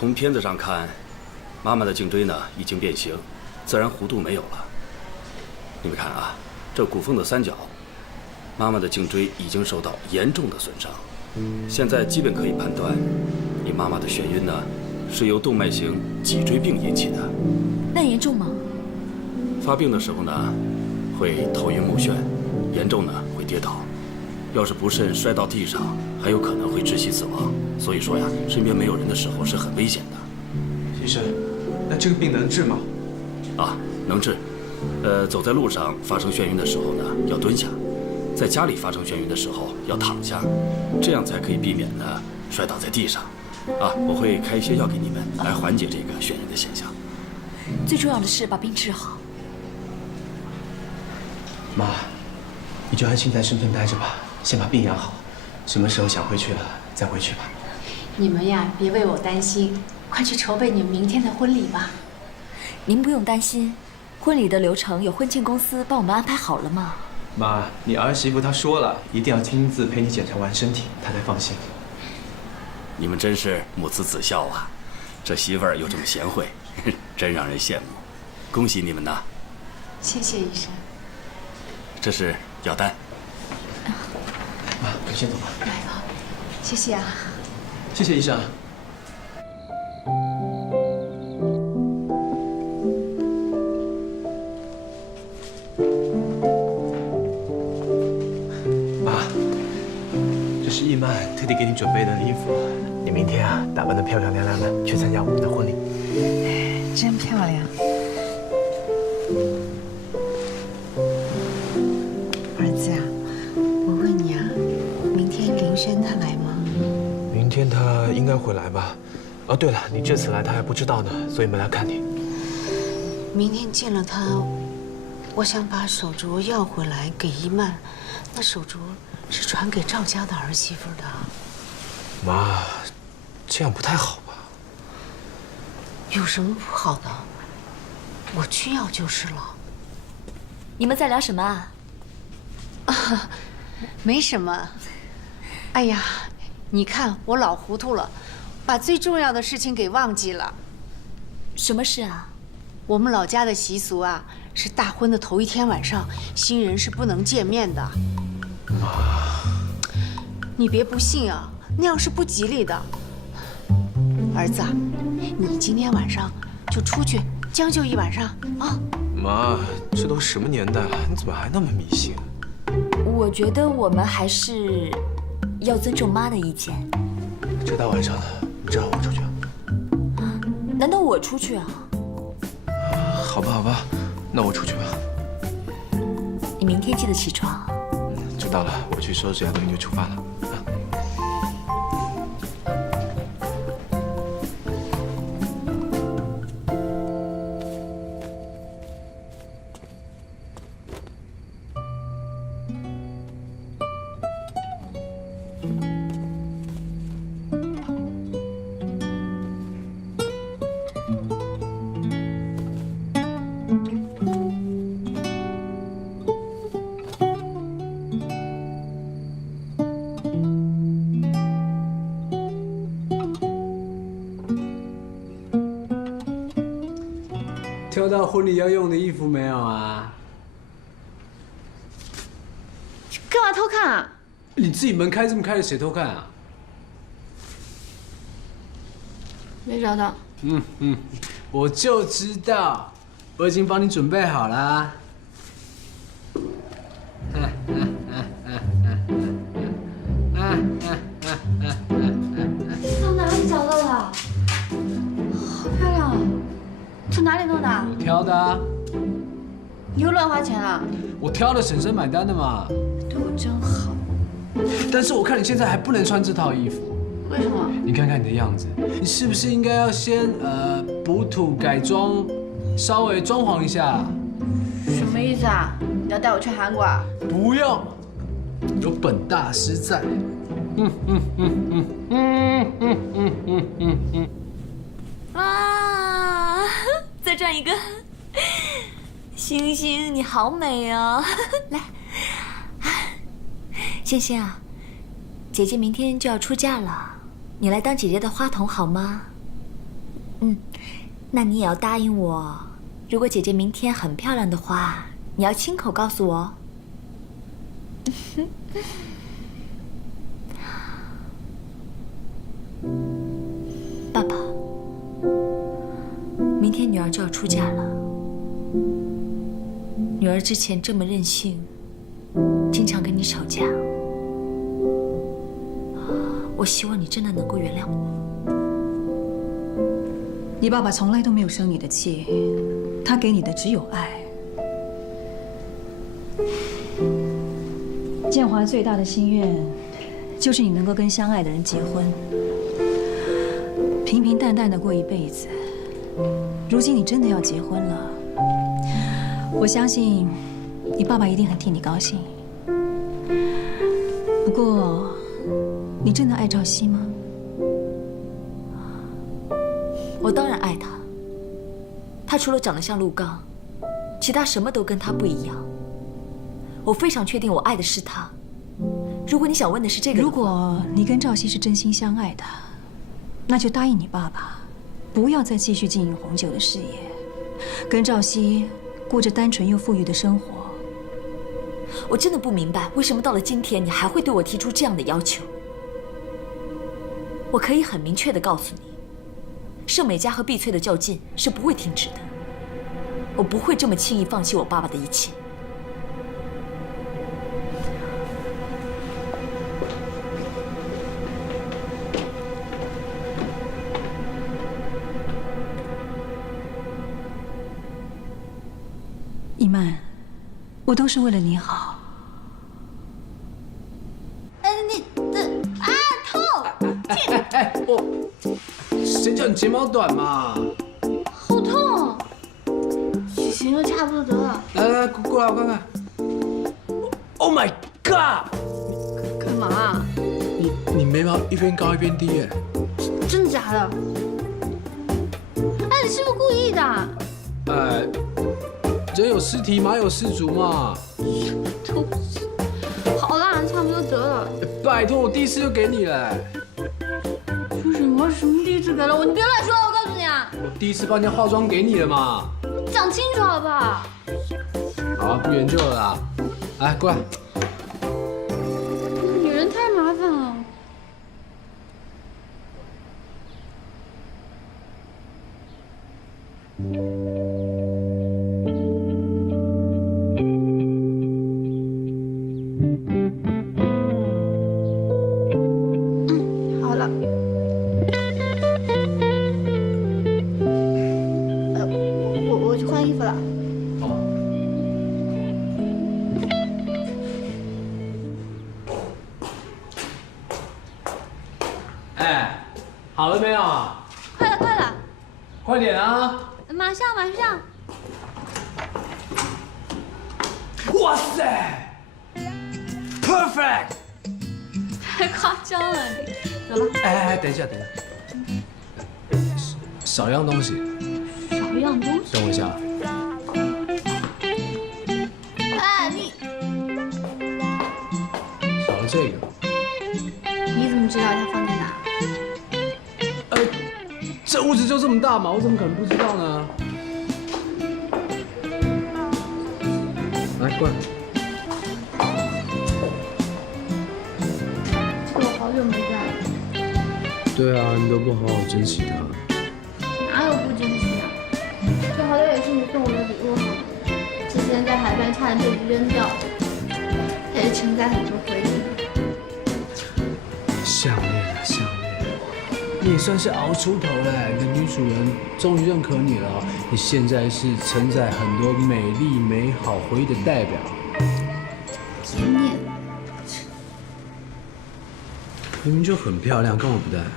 从片子上看，妈妈的颈椎呢已经变形，自然弧度没有了。你们看啊，这骨缝的三角，妈妈的颈椎已经受到严重的损伤。现在基本可以判断，你妈妈的眩晕呢是由动脉型脊椎病引起的。那严重吗？发病的时候呢，会头晕目眩，严重呢会跌倒，要是不慎摔到地上，还有可能会窒息死亡。所以说呀，身边没有人的时候是很危险的。医生，那这个病能治吗？啊，能治。走在路上发生眩晕的时候呢，要蹲下；在家里发生眩晕的时候要躺下，这样才可以避免呢摔倒在地上。啊，我会开一些药给你们来缓解这个眩晕的现象。最重要的是把病治好。妈，你就安心在深圳待着吧，先把病养好，什么时候想回去了再回去吧。你们呀，别为我担心，快去筹备你们明天的婚礼吧。您不用担心，婚礼的流程有婚庆公司帮我们安排好了吗？妈，你儿媳妇她说了，一定要亲自陪你检查完身体，她才放心。你们真是母慈子孝啊，这媳妇儿又这么贤惠，真让人羡慕。恭喜你们呐！谢谢医生。这是药单。妈，你先走吧。来吧，谢谢啊。谢谢医生。妈，这是易曼特地给你准备的衣服，你明天啊打扮得漂漂亮亮的去参加我们的婚礼。真漂亮。儿子啊，我问你啊，明天林轩他来吗？明天他应该会来吧？哦，对了，你这次来他还不知道呢，所以没来看你。明天见了他，我想把手镯要回来给一曼。那手镯是传给赵家的儿媳妇的。妈，这样不太好吧？有什么不好的？我去要就是了。你们在聊什么啊？没什么。哎呀，你看我老糊涂了，把最重要的事情给忘记了。什么事啊？我们老家的习俗啊，是大婚的头一天晚上，新人是不能见面的。妈，你别不信啊，那样是不吉利的。儿子啊，你今天晚上就出去将就一晚上啊。妈，这都什么年代了，你怎么还那么迷信？我觉得我们还是要尊重妈的意见。这大晚上的，你让我出去啊？难道我出去啊？好吧，好吧，那我出去吧。你明天记得起床。知道了，我去收拾下东西就出发了。挑到婚礼要用的衣服没有啊？干嘛偷看啊？你自己门开这么开的，谁偷看啊？没找到。我就知道，我已经帮你准备好啦。从哪里找到的？好漂亮哦！从哪里弄的？我挑的啊，你又乱花钱了？我挑的，婶婶买单的嘛。对我真好。但是我看你现在还不能穿这套衣服，为什么？你看看你的样子，你是不是应该要先补土改装，稍微装潢一下？什么意思啊？你要带我去韩国啊？不用，有本大师在。啊！再转一个。星星，你好美哦！来，星星啊，姐姐明天就要出嫁了，你来当姐姐的花童好吗？那你也要答应我，如果姐姐明天很漂亮的话，你要亲口告诉我哦。爸爸，明天女儿就要出嫁了。女儿之前这么任性，经常跟你吵架，我希望你真的能够原谅我。你爸爸从来都没有生你的气，他给你的只有爱。建华最大的心愿，就是你能够跟相爱的人结婚，平平淡淡的过一辈子。如今你真的要结婚了，我相信你爸爸一定很替你高兴。不过，你真的爱赵熙吗？我当然爱他。他除了长得像陆刚，其他什么都跟他不一样。我非常确定我爱的是他。如果你想问的是这个，如果你跟赵熙是真心相爱的，那就答应你爸爸，不要再继续经营红酒的事业，跟赵熙过着单纯又富裕的生活。我真的不明白，为什么到了今天你还会对我提出这样的要求？我可以很明确地告诉你，盛美家和碧翠的较劲是不会停止的。我不会这么轻易放弃我爸爸的一切。一曼，我都是为了你好。谁叫你睫毛短嘛？好痛！行了，差不多得了。来，过来我看看。Oh my god！ 干嘛？你眉毛一边高一边低耶？真的假的？哎，你是不是故意的？哎，人有失蹄，马有失足嘛。都好啦，差不多得了。拜托，我第一次就给你了。说什么？什么第一次给了我？你别乱说了，我告诉你啊！我第一次帮人家化妆给你了嘛。讲清楚好不好？好啊，不研究了啦。来，过来。女人太麻烦了。好了。我去换衣服了。哎，好了没有啊？快了，快了，快点啊！马上，马上。哇塞 ，perfect！ 太夸张了，你。走吧。哎，等一下，等一下，少一样东西，少一样东西。等我一下。哎，你少了这个。你怎么知道它放在哪？这屋子就这么大嘛，我怎么可能不知道呢？来，过来。这个我好久没戴了。对啊，你都不好好珍惜它。哪有不珍惜啊？这好歹也是你送我的礼物好吗？之前在海边差点被鱼扔掉，也是承载很多回忆。项链啊，项链，你也算是熬出头了，你的女主人终于认可你了。你现在是承载很多美丽美好回忆的代表。甜点，明明就很漂亮，干嘛不戴啊？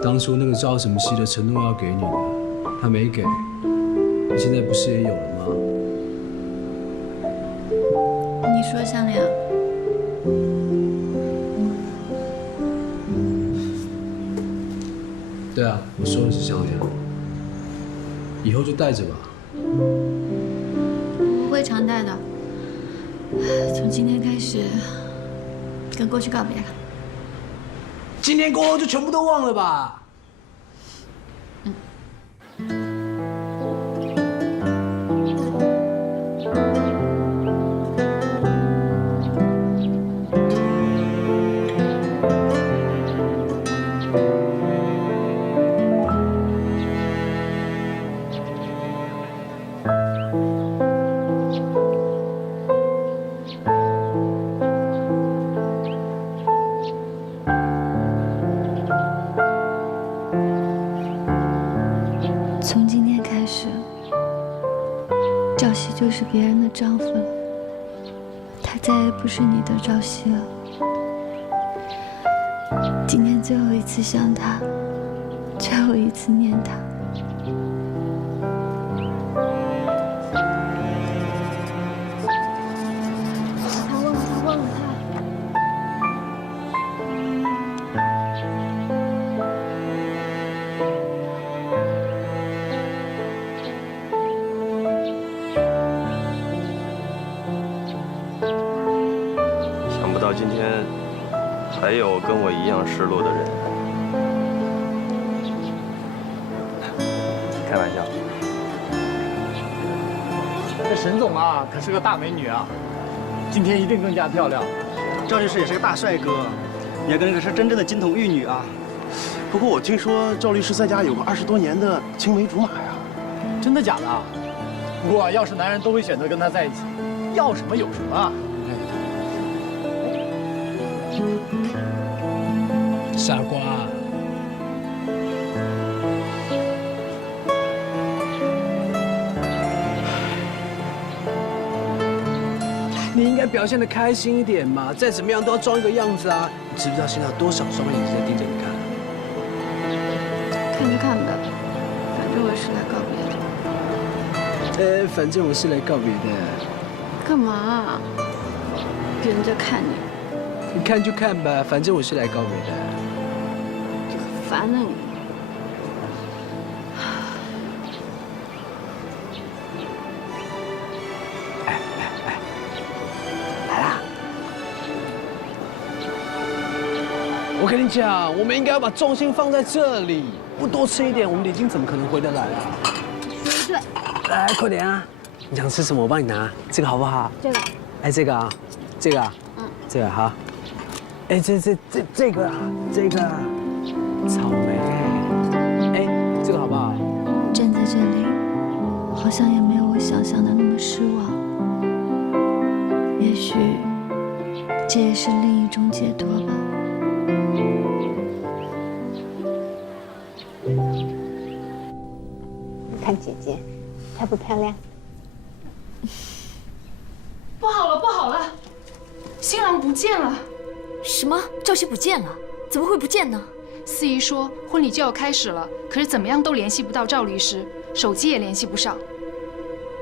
当初那个赵什么熙的承诺要给你的，他没给，你现在不是也有了吗？你说项链？对啊，我说的是项链，以后就戴着吧。我会常戴的。从今天开始，跟过去告别了。今天过后就全部都忘了吧。从今天开始，赵熙就是别人的丈夫了，他再也不是你的赵熙了。今天最后一次想他，最后一次念他。他忘了他。想不到今天还有跟我一样失落的人。开玩笑。这沈总啊，可是个大美女啊，今天一定更加漂亮。赵律师也是个大帅哥，也跟个是真正的金童玉女啊。不过我听说赵律师在家有个20多年的青梅竹马呀。真的假的啊？不过要是男人都会选择跟她在一起，要什么有什么啊。傻瓜。你应该表现得开心一点嘛，再怎么样都要装一个样子啊！你知不知道现在有多少双眼睛在盯着你看？看就看吧，反正我是来告别的。反正我是来告别的。干嘛啊？别人在看你。你看就看吧，反正我是来告别的。这很烦呢你。我跟你讲，我们应该要把重心放在这里，不多吃一点，我们礼金怎么可能回得来啊？对，来，快点啊！你想吃什么？我帮你拿，这个好不好？这个。哎，这个啊，这个啊，这个好。哎，这个啊，这个草莓。哎，这个好不好？站在这里，好像也没有我想象的那么失望。也许这也是另一种解脱吧。看姐姐，漂不漂亮？不好了，不好了，新郎不见了！什么？赵熙不见了？怎么会不见呢？司仪说婚礼就要开始了，可是怎么样都联系不到赵律师，手机也联系不上。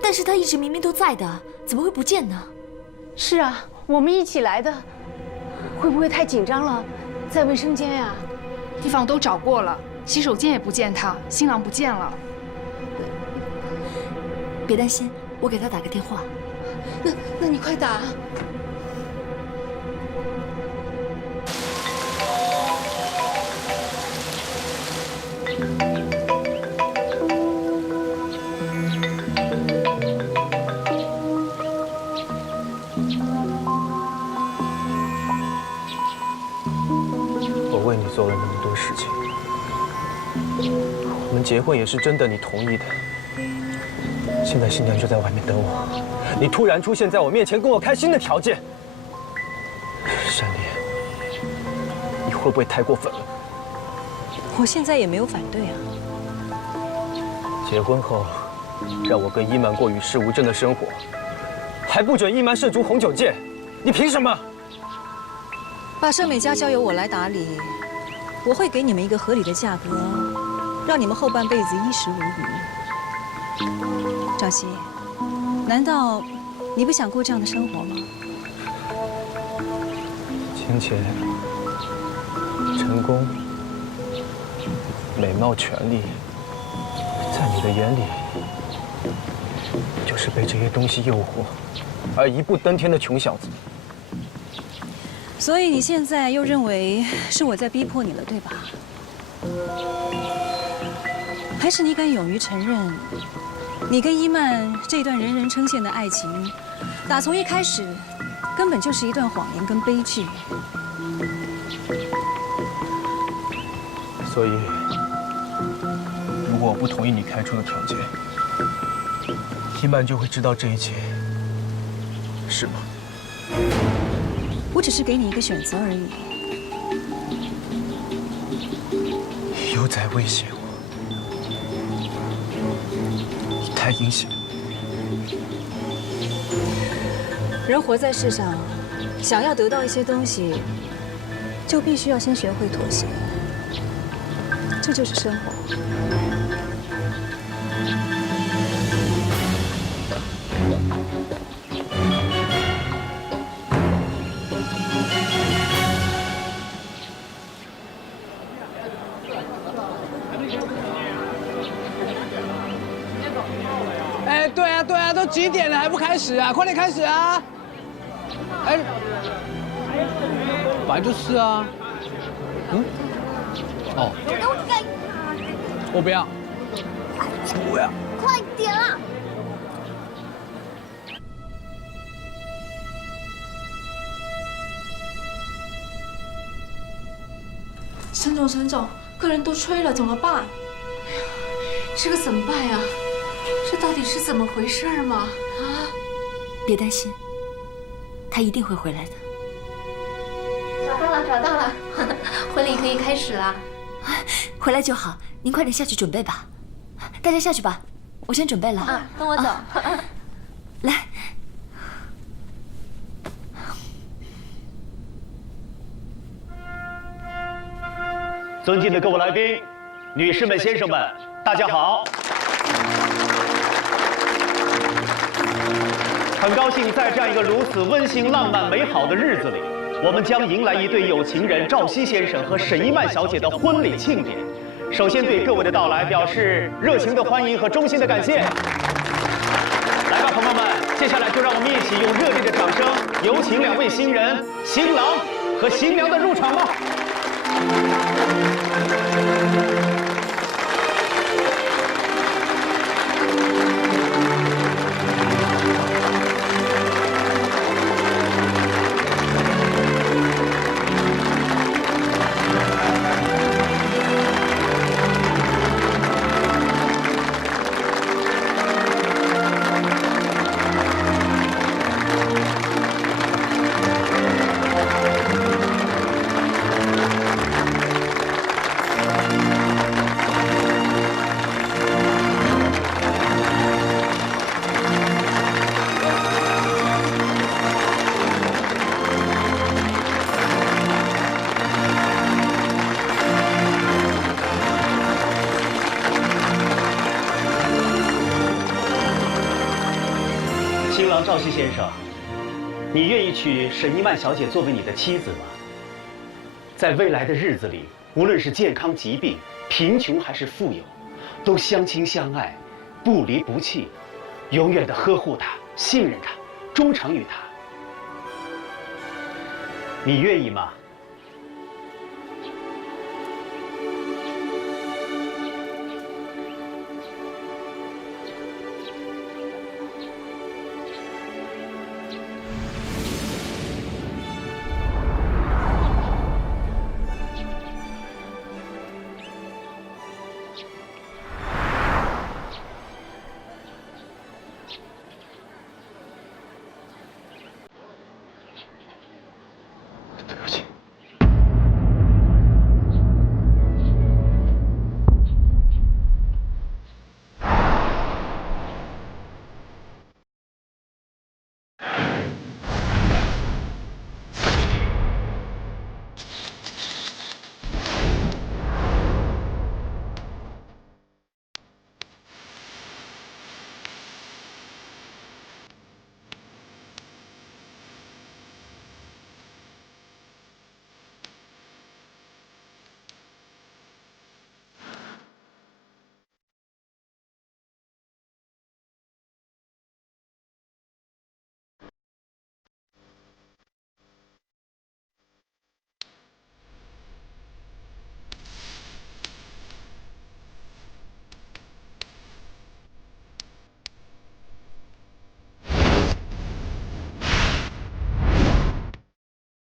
但是他一直明明都在的，怎么会不见呢？是啊，我们一起来的，会不会太紧张了？在卫生间呀？地方都找过了，洗手间也不见他，新郎不见了。别担心，我给他打个电话。那你快打。我为你做了那么多事情，我们结婚也是真的，你同意的。现在新娘就在外面等我，你突然出现在我面前，跟我开新的条件，山莲，你会不会太过分了？我现在也没有反对啊。结婚后，让我跟伊曼过与世无争的生活，还不准伊曼涉足红酒界，你凭什么？把盛美家交由我来打理，我会给你们一个合理的价格，让你们后半辈子衣食无虞。赵熙，难道你不想过这样的生活吗？金钱、成功、美貌、权利，在你的眼里，就是被这些东西诱惑而一步登天的穷小子。所以你现在又认为是我在逼迫你了，对吧？还是你敢勇于承认，你跟伊曼这段人人称羡的爱情，打从一开始根本就是一段谎言跟悲剧？所以，如果我不同意你开出的条件，伊曼就会知道这一切，是吗？我只是给你一个选择而已。又在威胁我，你太阴险了。人活在世上，想要得到一些东西，就必须要先学会妥协。这就是生活。哎，对啊，都几点了还不开始啊？快点开始啊！哎，本来就是啊。嗯。哦。我不要。不要。快点啊！沈总，客人都催了，怎么办？这个怎么办呀？这到底是怎么回事嘛？啊！别担心，他一定会回来的。找到了，婚礼可以开始了。回来就好，您快点下去准备吧。大家下去吧，我先准备了。啊，跟我走。来。尊敬的各位来宾，女士们、先生们，大家好！很高兴在这样一个如此温馨、浪漫、美好的日子里，我们将迎来一对有情人赵熙先生和沈一曼小姐的婚礼庆典。首先对各位的到来表示热情的欢迎和衷心的感谢。来吧，朋友们，接下来就让我们一起用热烈的掌声，有请两位新人、新郎和新娘的入场吧。赵熙先生，你愿意娶沈一曼小姐作为你的妻子吗？在未来的日子里，无论是健康疾病、贫穷还是富有，都相亲相爱，不离不弃，永远的呵护她、信任她、忠诚于她。你愿意吗？对不起。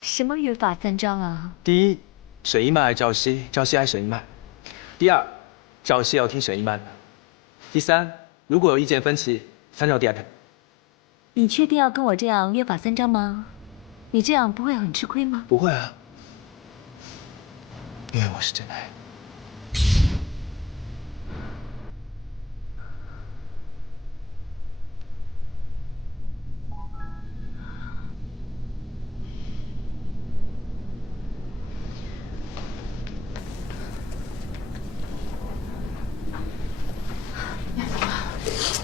什么约法三章啊？第一，沈一曼爱赵熙，赵熙爱沈一曼；第二，赵熙要听沈一曼的；第三，如果有意见分歧，参照第二条。你确定要跟我这样约法三章吗？你这样不会很吃亏吗？不会啊，因为我是真爱。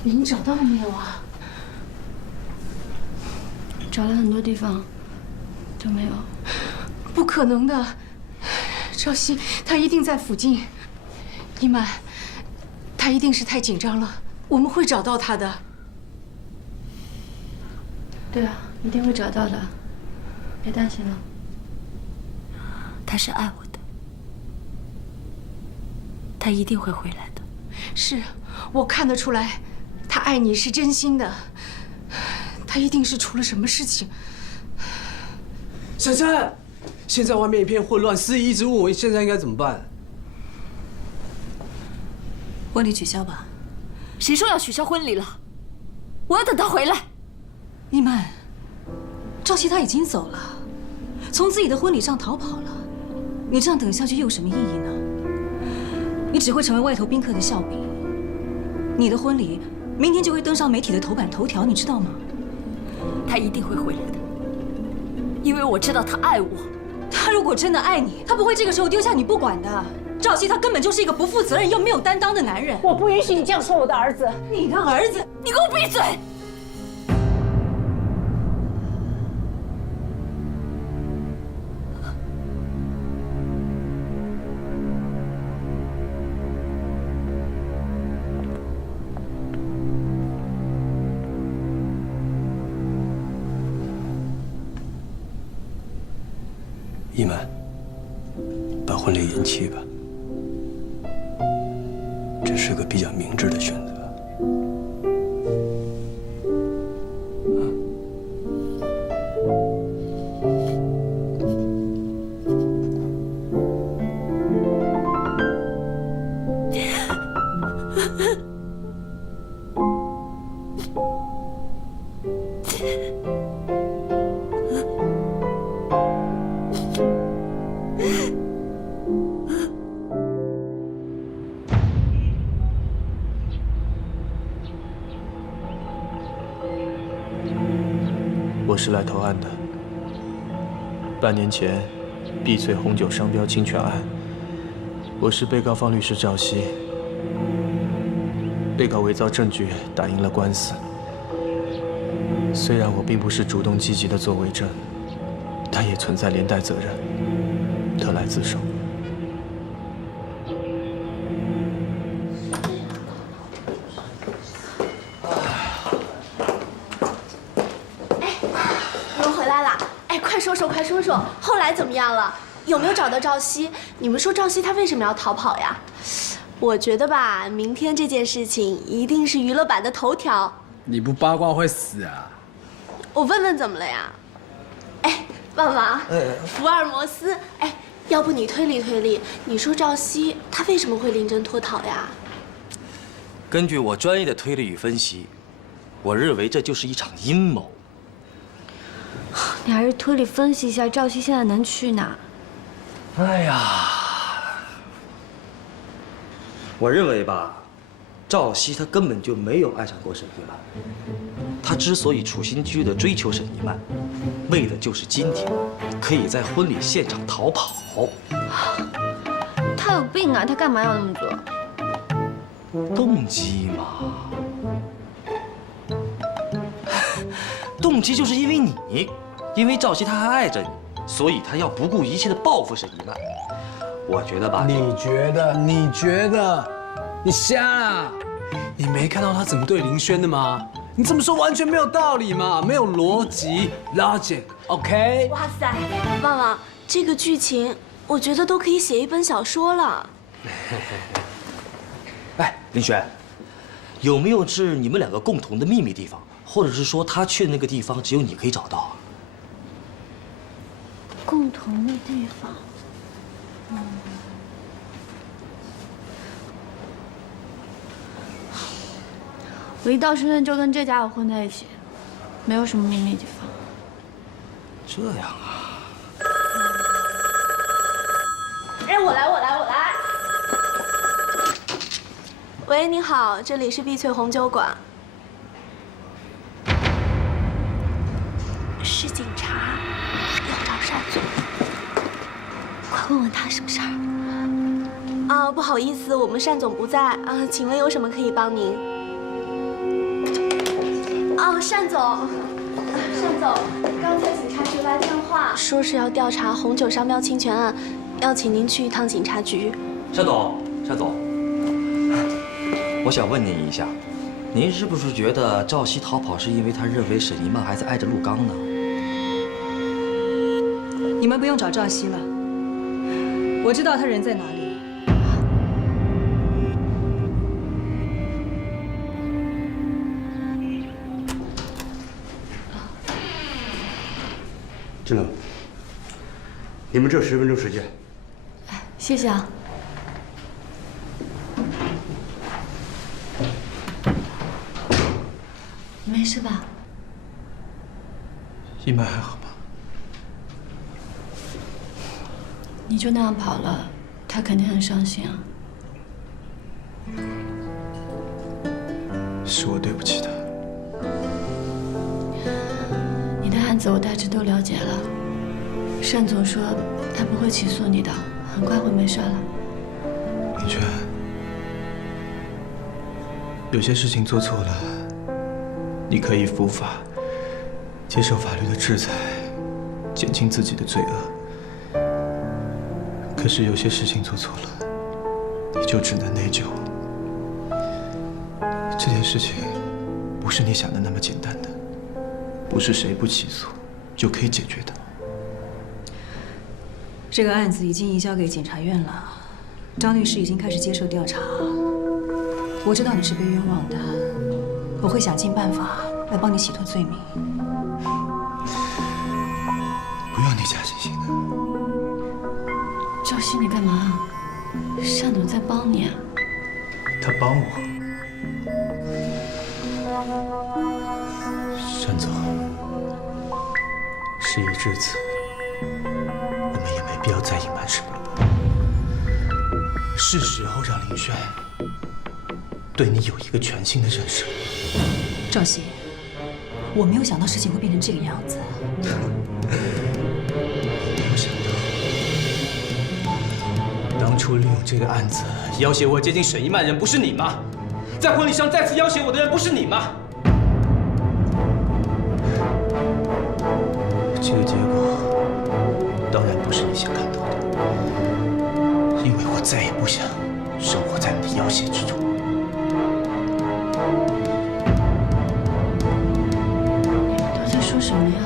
你找到了没有啊？找了很多地方，都没有。不可能的，赵熙他一定在附近。一曼，他一定是太紧张了，我们会找到他的。对啊，一定会找到的，别担心了。他是爱我的，他一定会回来的。是，我看得出来。 他爱你是真心的，他一定是出了什么事情。珊珊，现在外面一片混乱，司仪一直问我现在应该怎么办。婚礼取消吧？谁说要取消婚礼了？我要等他回来。一曼，赵熙他已经走了，从自己的婚礼上逃跑了，你这样等下去又有什么意义呢？你只会成为外头宾客的笑柄。你的婚礼。 明天就会登上媒体的头版头条，你知道吗？他一定会回来的，因为我知道他爱我。他如果真的爱你，他不会这个时候丢下你不管的。赵熙他根本就是一个不负责任又没有担当的男人。我不允许你这样说我的儿子。你的儿子，你给我闭嘴！一曼，把婚礼延期吧，这是个比较明智的选择。我是来投案的。半年前，碧翠红酒商标侵权案，我是被告方律师赵熙。被告伪造证据，打赢了官司。虽然我并不是主动积极的做伪证，但也存在连带责任，特来自首。 快说说，后来怎么样了？有没有找到赵熙？你们说赵熙他为什么要逃跑呀？我觉得吧，明天这件事情一定是娱乐版的头条。你不八卦会死啊！我问问怎么了呀？哎，旺旺，福尔摩斯，哎，要不你推理推理，你说赵熙他为什么会临阵脱逃呀？根据我专业的推理与分析，我认为这就是一场阴谋。 你还是推理分析一下赵熙现在能去哪？哎呀，我认为吧，赵熙他根本就没有爱上过沈一曼。他之所以处心积虑地追求沈一曼，为的就是今天可以在婚礼现场逃跑。他有病啊！他干嘛要那么做？动机嘛，动机就是因为你。 因为赵熙他还爱着你，所以他要不顾一切的报复沈一曼。我觉得吧，你觉得，你瞎啊？你没看到他怎么对林轩的吗？你这么说完全没有道理嘛，没有逻辑 ，logic，OK？ 哇塞，旺旺，这个剧情我觉得都可以写一本小说了。哎，林轩，有没有是你们两个共同的秘密地方？或者是说他去的那个地方只有你可以找到啊？共同的地方。我一到深圳就跟这家伙混在一起，没有什么秘密地方。这样啊？哎，我来。喂，你好，这里是碧翠红酒馆。是警察，要找单总。快问问他什么事儿。啊，不好意思，我们单总不在啊，请问有什么可以帮您？哦，单总，刚才警察局来电话，说是要调查红酒商标侵权案，要请您去一趟警察局。单总，我想问您一下，您是不是觉得赵熙逃跑是因为他认为沈一曼还在爱着陆刚呢？你们不用找赵熙了，我知道他人在哪里。金冷，你们这10分钟时间。谢谢啊。没事吧？一曼还好吗？你就那样跑了，他肯定很伤心啊。是我对不起他。你的案子我大致都了解了，单总说他不会起诉你的，很快会没事了。明娟，有些事情做错了，你可以伏法，接受法律的制裁，减轻自己的罪恶。可是有些事情做错了，你就只能内疚。这件事情不是你想的那么简单的，不是谁不起诉就可以解决的。这个案子已经移交给检察院了，张律师已经开始接受调查。我知道你是被冤枉的，我会想尽办法来帮你洗脱罪名。不用你假惺惺的。赵熙，你干嘛？单总在帮你啊。他帮我。单总，事已至此，我们也没必要再隐瞒什么了吧？是时候让林轩对你有一个全新的认识了。赵熙，我没有想到事情会变成这个样子。没有想到，当初利用这个案子要挟我接近沈一曼人不是你吗？在婚礼上再次要挟我的人不是你吗？这个结果当然不是你想看到的，因为我再也不想生活在你的要挟之中。都在说什么呀？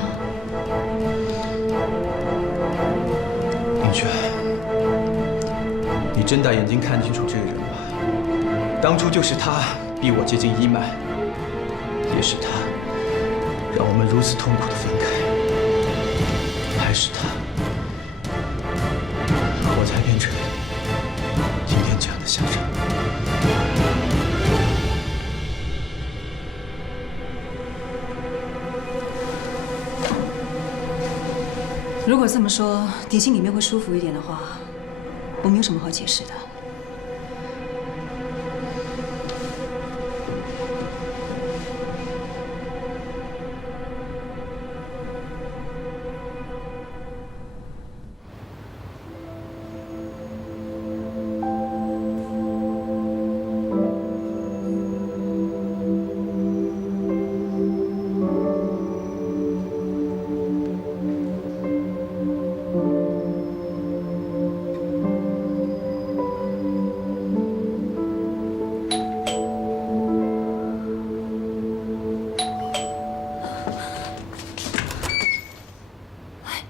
明娟，你睁大眼睛看清楚这个人吧。当初就是他逼我接近一曼，也是他让我们如此痛苦的分开。还是他，我才变成今天这样的下场。如果这么说，你心里面会舒服一点的话，我没有什么好解释的。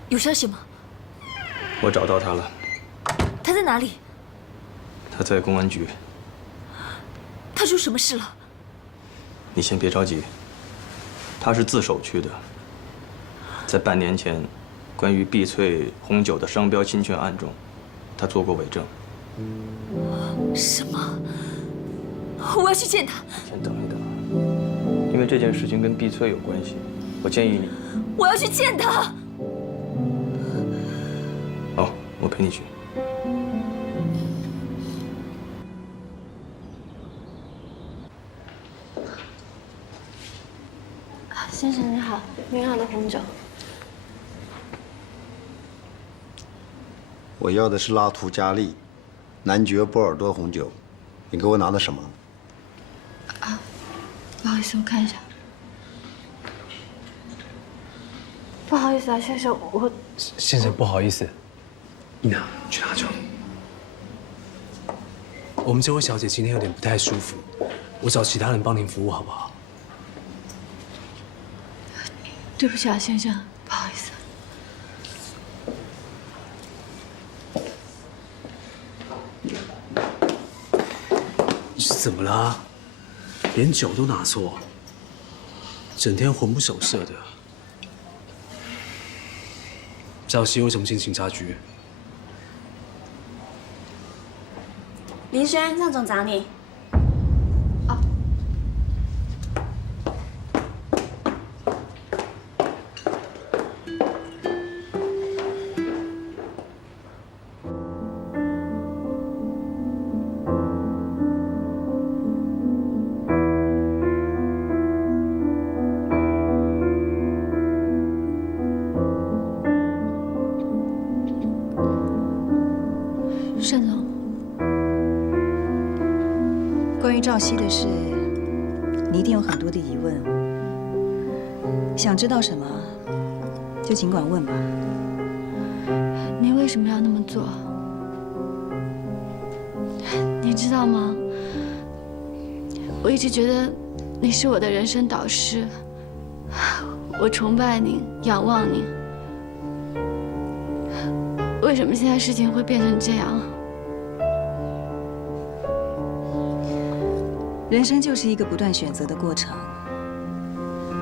有消息吗？我找到他了，他在哪里？他在公安局。他出什么事了？你先别着急，他是自首去的，在半年前关于碧翠红酒的商标侵权案中，他做过伪证。什么？我要去见他。先等一等，因为这件事情跟碧翠有关系，我建议你。我要去见他。好，我陪你去。先生你好，您要的红酒。我要的是拉图加利男爵波尔多红酒，你给我拿的什么？啊，不好意思，我看一下。不好意思啊，先生，先生不好意思，伊娜去拿酒。我们这位小姐今天有点不太舒服，我找其他人帮您服务好不好？对不起啊，先生，不好意思。你是怎么了？连酒都拿错，整天魂不守舍的。赵熙为什么进警察局？林轩，向总找你。单总，关于赵熙的事，你一定有很多的疑问。想知道什么，就尽管问吧。你为什么要那么做？你知道吗？我一直觉得你是我的人生导师，我崇拜你，仰望你。为什么现在事情会变成这样？人生就是一个不断选择的过程，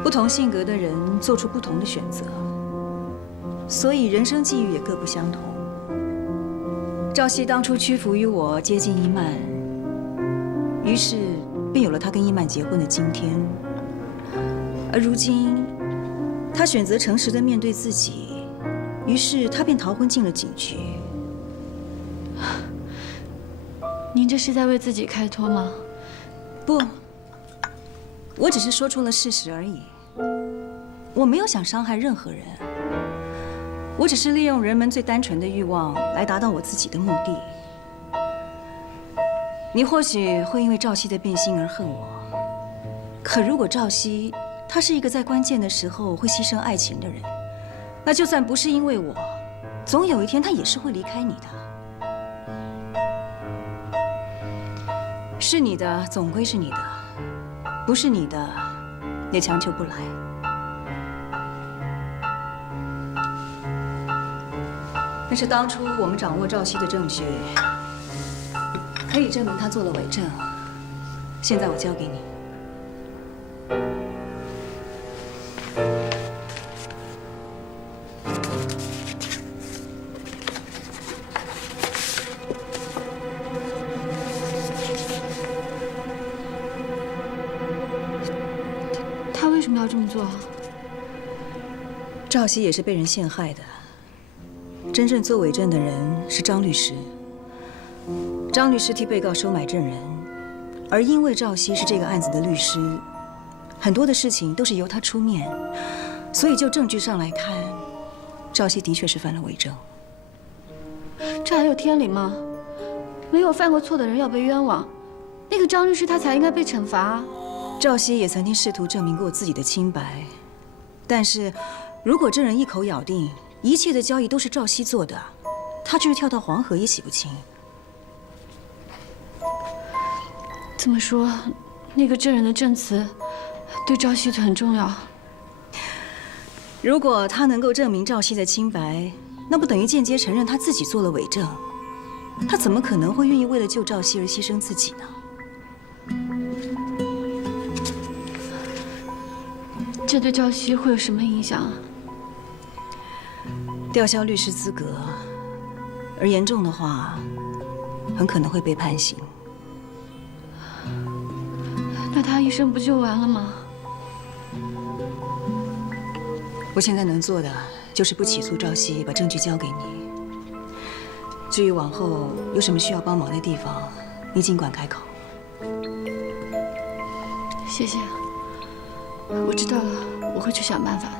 不同性格的人做出不同的选择，所以人生际遇也各不相同。赵熙当初屈服于我，接近伊曼，于是便有了他跟伊曼结婚的今天。而如今，他选择诚实的面对自己，于是他便逃婚进了警局。您这是在为自己开脱吗？不，我只是说出了事实而已。我没有想伤害任何人，我只是利用人们最单纯的欲望来达到我自己的目的。你或许会因为赵熙的变心而恨我，可如果赵熙他是一个在关键的时候会牺牲爱情的人，那就算不是因为我，总有一天他也是会离开你的。是你的总归是你的，不是你的也强求不来。但是当初我们掌握赵熙的证据，可以证明他做了伪证。现在我交给你。他为什么要这么做？赵熙也是被人陷害的。真正做伪证的人是张律师。张律师替被告收买证人，而因为赵熙是这个案子的律师，很多的事情都是由他出面，所以就证据上来看，赵熙的确是犯了伪证。这还有天理吗？没有犯过错的人要被冤枉，那个张律师他才应该被惩罚。赵熙也曾经试图证明过自己的清白，但是如果证人一口咬定一切的交易都是赵熙做的，他就是跳到黄河也洗不清。这么说，那个证人的证词对赵熙很重要。如果他能够证明赵熙的清白，那不等于间接承认他自己做了伪证？他怎么可能会愿意为了救赵熙而牺牲自己呢？这对赵熙会有什么影响啊？吊销律师资格，而严重的话，很可能会被判刑。那他一生不就完了吗？我现在能做的就是不起诉赵熙，把证据交给你。至于往后有什么需要帮忙的地方，你尽管开口。谢谢，我知道了，我会去想办法的。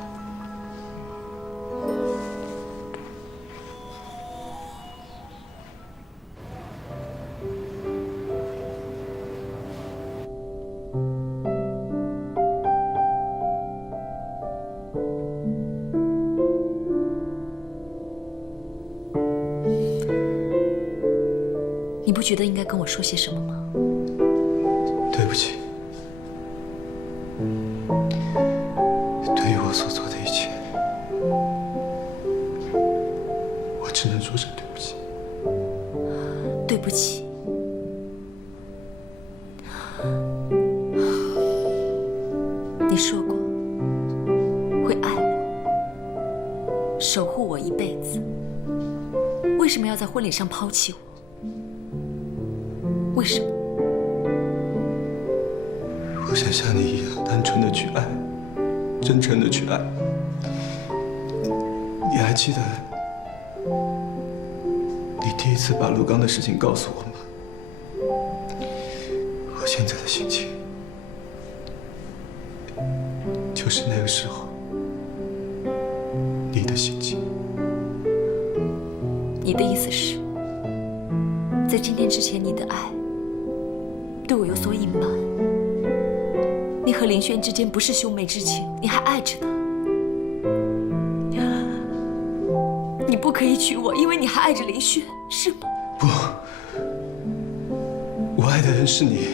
你不觉得应该跟我说些什么吗？对不起，对于我所做的一切，我只能说声对不起。对不起。你说过会爱我，守护我一辈子，为什么要在婚礼上抛弃我？为什么？我想像你一样单纯的去爱，真诚的去爱。你还记得你第一次把陆刚的事情告诉我吗？我现在的心情就是那个时候你的心情。你的意思是，在今天之前，你的爱对我有所隐瞒，你和林轩之间不是兄妹之情，你还爱着他。你不可以娶我，因为你还爱着林轩，是吗？不，我爱的人是你。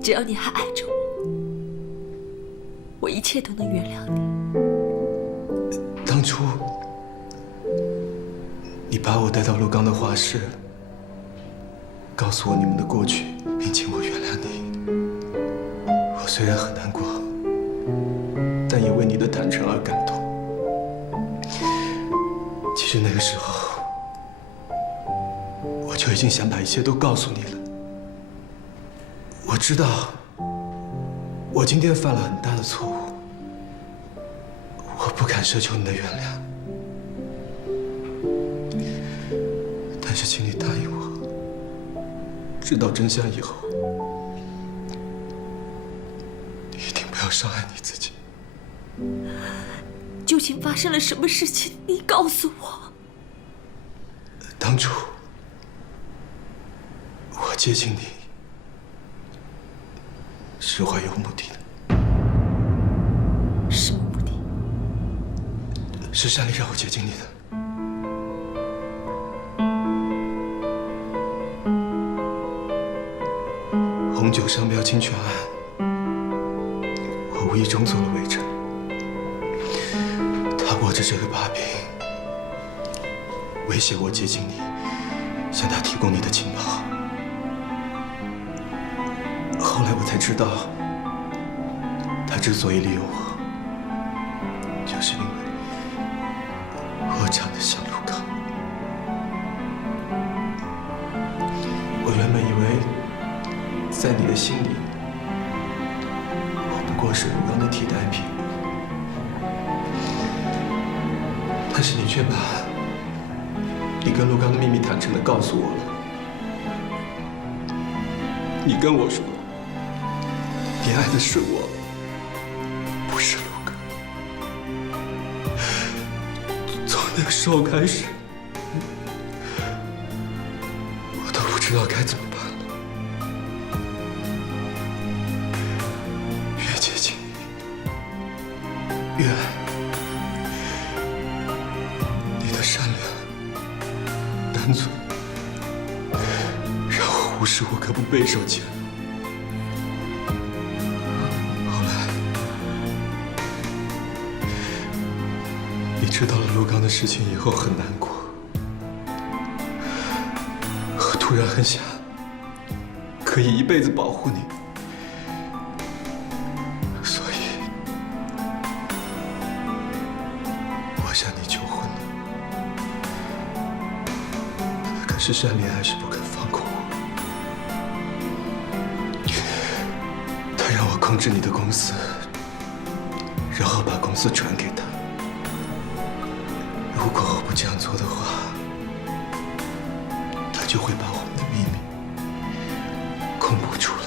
只要你还爱着我，我一切都能原谅你。当初你把我带到陆刚的画室，告诉我你们的过去，并请我原谅你。我虽然很难过，但也为你的坦诚而感动。其实那个时候，我就已经想把一切都告诉你了。我知道，我今天犯了很大的错误，我不敢奢求你的原谅。但是，请你答应我，知道真相以后，你一定不要伤害你自己。究竟发生了什么事情？你告诉我。当初我接近你，是怀有目的的。什么目的？是山里让我接近你的。红酒商标侵权案，我无意中做了伪证。他握着这个把柄，威胁我接近你，向他提供你的情报。后来我才知道，他之所以利用我，就是因为我长得像陆刚。我原本以为，在你的心里，我不过是陆刚的替代品，但是你却把你跟陆刚的秘密坦诚地告诉我了。你跟我说，你爱的是我，不是陆刚。从那个时候开始，我都不知道该怎么办了。越接近你，越爱你的善良、单纯，让我无时无刻不备受煎熬。知道了陆刚的事情以后很难过，我突然很想可以一辈子保护你，所以我向你求婚了。可是山林还是不肯放过我，他让我控制你的公司，然后把公司转给他。如果我不这样做的话，他就会把我们的秘密公布出来，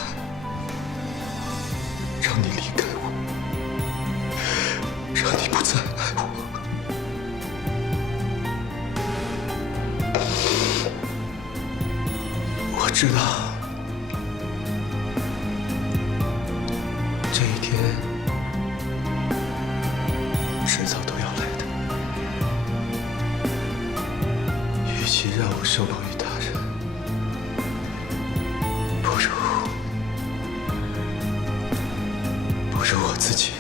让你离开我，让你不再爱我。我知道这一天迟早都要来的。与其让我受劳于他人，不如我自己